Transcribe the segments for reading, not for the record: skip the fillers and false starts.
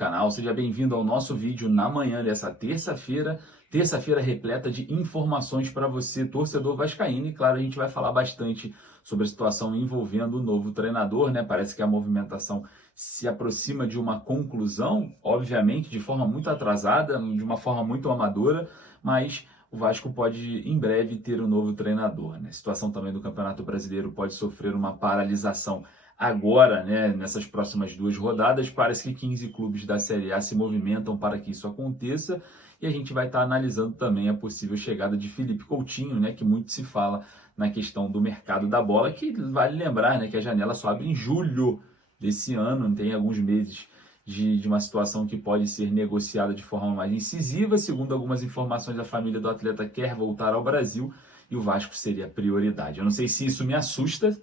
canal, seja bem-vindo ao nosso vídeo na manhã dessa terça-feira repleta de informações para você, torcedor vascaíno, e claro, a gente vai falar bastante sobre a situação envolvendo o novo treinador, né? Parece que a movimentação se aproxima de uma conclusão, obviamente, de forma muito atrasada, de uma forma muito amadora, mas o Vasco pode em breve ter um novo treinador, né? A situação também do Campeonato Brasileiro pode sofrer uma paralisação agora, né, nessas próximas 2 rodadas. Parece que 15 clubes da Série A se movimentam para que isso aconteça, e a gente vai estar analisando também a possível chegada de Felipe Coutinho, né, que muito se fala na questão do mercado da bola, que vale lembrar, né, que a janela só abre em julho desse ano, tem alguns meses de uma situação que pode ser negociada de forma mais incisiva. Segundo algumas informações, a família do atleta quer voltar ao Brasil e o Vasco seria a prioridade. Eu não sei se isso me assusta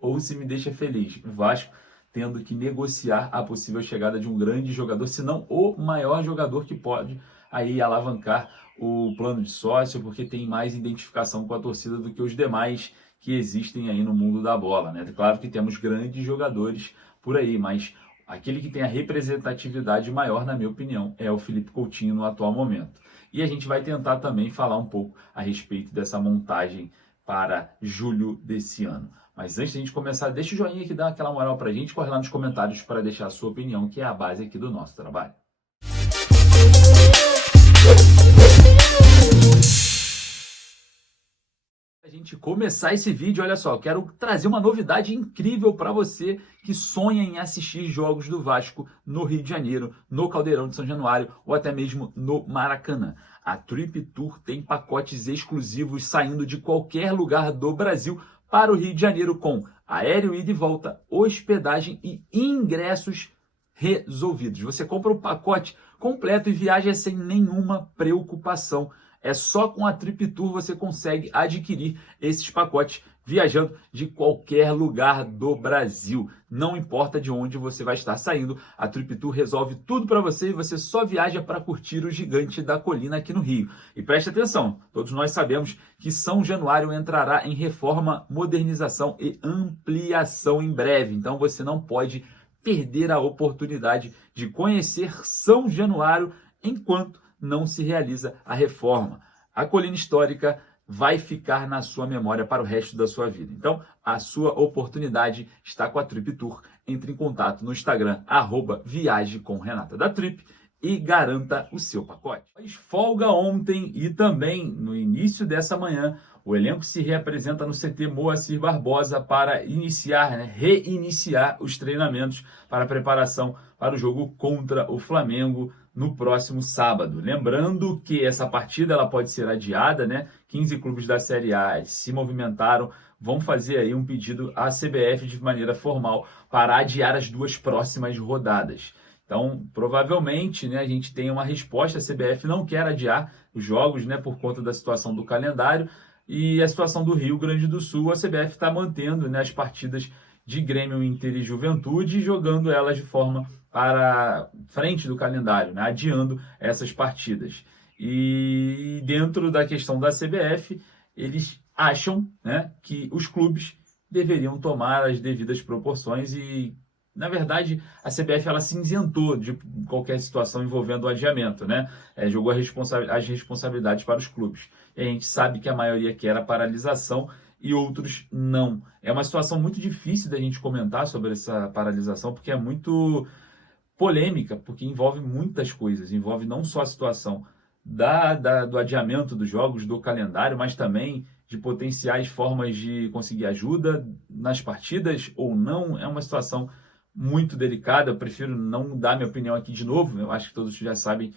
ou se me deixa feliz. O Vasco tendo que negociar a possível chegada de um grande jogador, se não o maior jogador que pode aí alavancar o plano de sócio, porque tem mais identificação com a torcida do que os demais que existem aí no mundo da bola, né? Claro que temos grandes jogadores por aí, mas aquele que tem a representatividade maior, na minha opinião, é o Felipe Coutinho no atual momento. E a gente vai tentar também falar um pouco a respeito dessa montagem para julho desse ano. Mas antes de a gente começar, deixa o joinha aqui, dá aquela moral pra gente, corre lá nos comentários para deixar a sua opinião, que é a base aqui do nosso trabalho. A gente começar esse vídeo, olha só, quero trazer uma novidade incrível para você que sonha em assistir jogos do Vasco no Rio de Janeiro, no Caldeirão de São Januário ou até mesmo no Maracanã. A Trip Tour tem pacotes exclusivos saindo de qualquer lugar do Brasil para o Rio de Janeiro, com aéreo ida e volta, hospedagem e ingressos resolvidos. Você compra o pacote completo e viaja sem nenhuma preocupação. É só com a Trip Tour você consegue adquirir esses pacotes viajando de qualquer lugar do Brasil. Não importa de onde você vai estar saindo, a Trip Tour resolve tudo para você e você só viaja para curtir o gigante da colina aqui no Rio. E preste atenção, todos nós sabemos que São Januário entrará em reforma, modernização e ampliação em breve. Então você não pode perder a oportunidade de conhecer São Januário enquanto não se realiza a reforma. A colina histórica vai ficar na sua memória para o resto da sua vida. Então, a sua oportunidade está com a Trip Tour. Entre em contato no Instagram, @viagecomrenata da Trip, e garanta o seu pacote. Folga ontem e também no início dessa manhã, o elenco se reapresenta no CT Moacir Barbosa para reiniciar os treinamentos para a preparação para o jogo contra o Flamengo no próximo sábado. Lembrando que essa partida ela pode ser adiada, né? 15 clubes da Série A se movimentaram, vão fazer aí um pedido à CBF de maneira formal para adiar as 2 próximas rodadas. Então, provavelmente, né, a gente tem uma resposta. A CBF não quer adiar os jogos, né, por conta da situação do calendário, e a situação do Rio Grande do Sul. A CBF está mantendo, né, as partidas de Grêmio, Inter e Juventude, jogando elas de forma para frente do calendário, né, adiando essas partidas. E dentro da questão da CBF, eles acham, né, que os clubes deveriam tomar as devidas proporções e, na verdade, a CBF ela se isentou de qualquer situação envolvendo o adiamento, né? Jogou as responsabilidades para os clubes. E a gente sabe que a maioria quer a paralisação e outros não. É uma situação muito difícil da gente comentar sobre essa paralisação, porque é muito polêmica, porque envolve muitas coisas. Envolve não só a situação do adiamento dos jogos, do calendário, mas também de potenciais formas de conseguir ajuda nas partidas ou não. É uma situação muito delicada. Eu prefiro não dar minha opinião aqui de novo. Eu acho que todos já sabem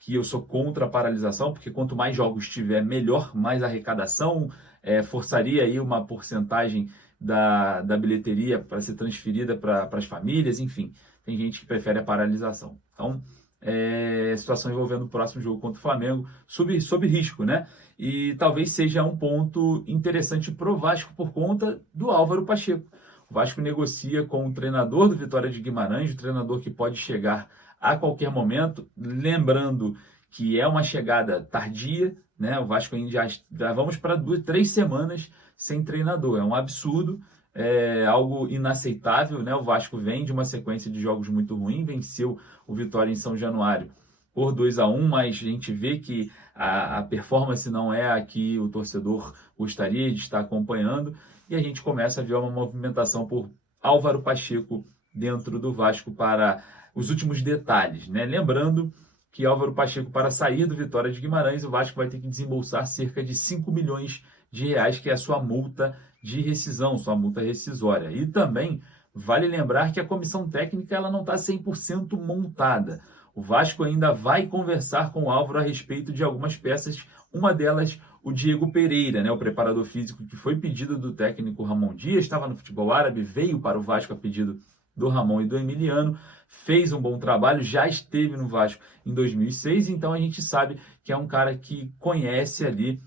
que eu sou contra a paralisação, porque quanto mais jogos tiver, melhor, mais arrecadação, forçaria aí uma porcentagem da bilheteria para ser transferida para as famílias, enfim. Tem gente que prefere a paralisação. Então, situação envolvendo o próximo jogo contra o Flamengo, sob risco, né? E talvez seja um ponto interessante pro Vasco por conta do Álvaro Pacheco. O Vasco negocia com o treinador do Vitória de Guimarães, o treinador que pode chegar a qualquer momento. Lembrando que é uma chegada tardia, né? O Vasco ainda já vamos para 3 semanas sem treinador. É um absurdo. é algo inaceitável, né? O Vasco vem de uma sequência de jogos muito ruim, venceu o Vitória em São Januário por 2-1, mas a gente vê que a performance não é a que o torcedor gostaria de estar acompanhando, e a gente começa a ver uma movimentação por Álvaro Pacheco dentro do Vasco para os últimos detalhes, né? Lembrando que Álvaro Pacheco, para sair do Vitória de Guimarães, o Vasco vai ter que desembolsar cerca de 5 milhões de reais, que é a sua multa de rescisão, sua multa rescisória. E também vale lembrar que a comissão técnica ela não está 100% montada. O Vasco ainda vai conversar com o Álvaro a respeito de algumas peças, uma delas o Diego Pereira, né, o preparador físico que foi pedido do técnico Ramon Dias, estava no futebol árabe, veio para o Vasco a pedido do Ramon e do Emiliano, fez um bom trabalho, já esteve no Vasco em 2006, então a gente sabe que é um cara que conhece ali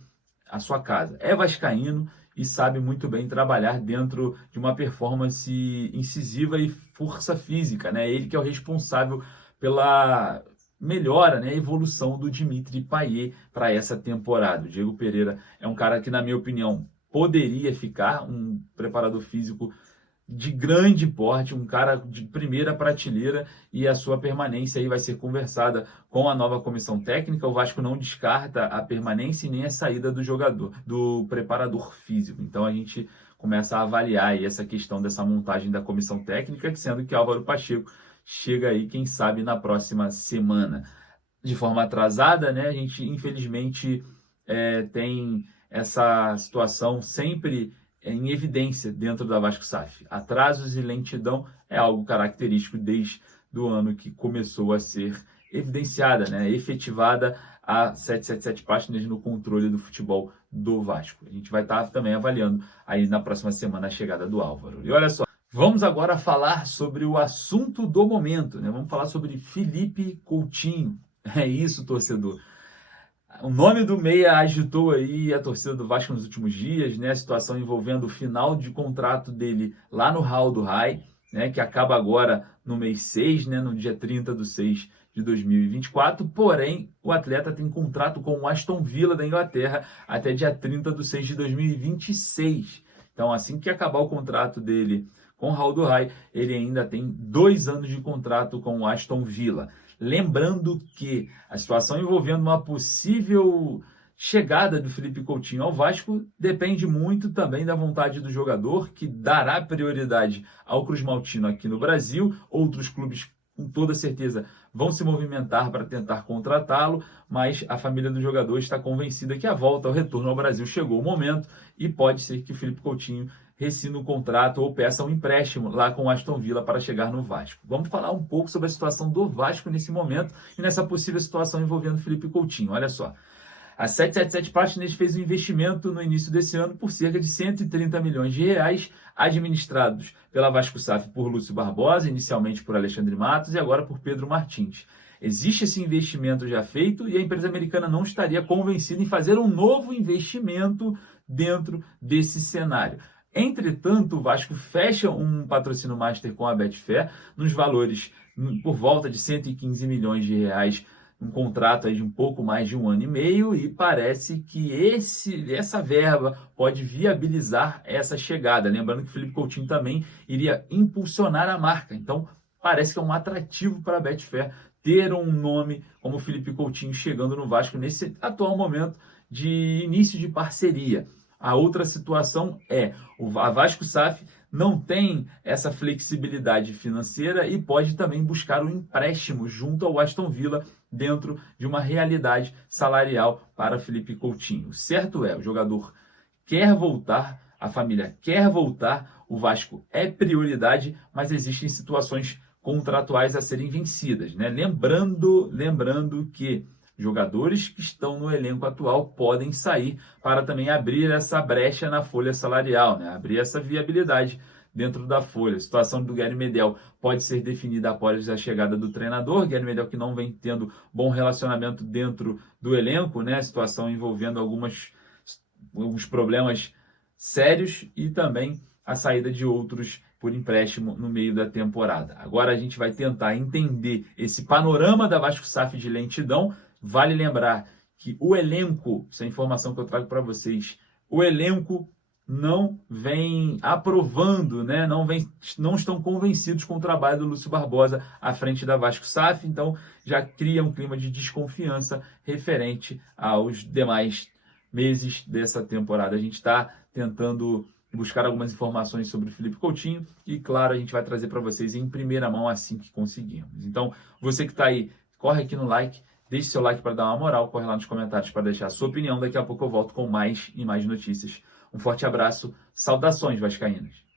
a sua casa. É vascaíno e sabe muito bem trabalhar dentro de uma performance incisiva e força física, né? Ele que é o responsável pela melhora, né, evolução do Dimitri Payet para essa temporada. O Diego Pereira é um cara que, na minha opinião, poderia ficar um preparador físico de grande porte, um cara de primeira prateleira, e a sua permanência aí vai ser conversada com a nova comissão técnica. O Vasco não descarta a permanência e nem a saída do jogador, do preparador físico. Então a gente começa a avaliar aí essa questão dessa montagem da comissão técnica, sendo que Álvaro Pacheco chega aí, quem sabe, na próxima semana. De forma atrasada, né? A gente, infelizmente, tem essa situação sempre em evidência dentro da Vasco SAF. Atrasos e lentidão é algo característico desde o ano que começou a ser evidenciada, né? Efetivada a 777 páginas no controle do futebol do Vasco. A gente vai estar também avaliando aí na próxima semana a chegada do Álvaro. E olha só, vamos agora falar sobre o assunto do momento, né? Vamos falar sobre Felipe Coutinho. É isso, torcedor. O nome do meia agitou aí a torcida do Vasco nos últimos dias, né? A situação envolvendo o final de contrato dele lá no Hall do Rai, né? Que acaba agora no mês 6, né? No dia 30/6 de 2024. Porém, o atleta tem contrato com o Aston Villa da Inglaterra até dia 30/6 de 2026. Então, assim que acabar o contrato dele com o Hall do Rai, ele ainda tem 2 anos de contrato com o Aston Villa. Lembrando que a situação envolvendo uma possível chegada do Felipe Coutinho ao Vasco depende muito também da vontade do jogador, que dará prioridade ao Cruz Maltino aqui no Brasil. Outros clubes, com toda certeza, vão se movimentar para tentar contratá-lo, mas a família do jogador está convencida que a volta, ao retorno ao Brasil, chegou o momento, e pode ser que o Felipe Coutinho rescinde o contrato ou peça um empréstimo lá com o Aston Villa para chegar no Vasco. Vamos falar um pouco sobre a situação do Vasco nesse momento e nessa possível situação envolvendo Felipe Coutinho. Olha só, a 777 Partners fez um investimento no início desse ano por cerca de 130 milhões de reais, administrados pela Vasco SAF por Lúcio Barbosa, inicialmente por Alexandre Matos e agora por Pedro Martins. Existe esse investimento já feito e a empresa americana não estaria convencida em fazer um novo investimento dentro desse cenário. Entretanto, o Vasco fecha um patrocínio master com a Betfair nos valores por volta de 115 milhões de reais, um contrato aí de um pouco mais de 1 ano e meio, e parece que essa verba pode viabilizar essa chegada. Lembrando que o Felipe Coutinho também iria impulsionar a marca, então parece que é um atrativo para a Betfair ter um nome como Felipe Coutinho chegando no Vasco nesse atual momento de início de parceria. A outra situação é, a Vasco SAF não tem essa flexibilidade financeira e pode também buscar um empréstimo junto ao Aston Villa dentro de uma realidade salarial para Felipe Coutinho. O certo é, o jogador quer voltar, a família quer voltar, o Vasco é prioridade, mas existem situações contratuais a serem vencidas, né? Lembrando que jogadores que estão no elenco atual podem sair para também abrir essa brecha na folha salarial, né? Abrir essa viabilidade dentro da folha. A situação do Gary Medel pode ser definida após a chegada do treinador. Gary Medel que não vem tendo bom relacionamento dentro do elenco, né? A situação envolvendo alguns problemas sérios e também a saída de outros por empréstimo no meio da temporada. Agora a gente vai tentar entender esse panorama da Vasco SAF de lentidão. Vale lembrar que o elenco, essa informação que eu trago para vocês, o elenco não vem aprovando, né? Não estão convencidos com o trabalho do Lúcio Barbosa à frente da Vasco SAF, então já cria um clima de desconfiança referente aos demais meses dessa temporada. A gente está tentando buscar algumas informações sobre o Felipe Coutinho e, claro, a gente vai trazer para vocês em primeira mão assim que conseguirmos. Então, você que está aí, corre aqui no like, deixe seu like para dar uma moral, corre lá nos comentários para deixar a sua opinião. Daqui a pouco eu volto com mais e mais notícias. Um forte abraço, saudações vascaínas.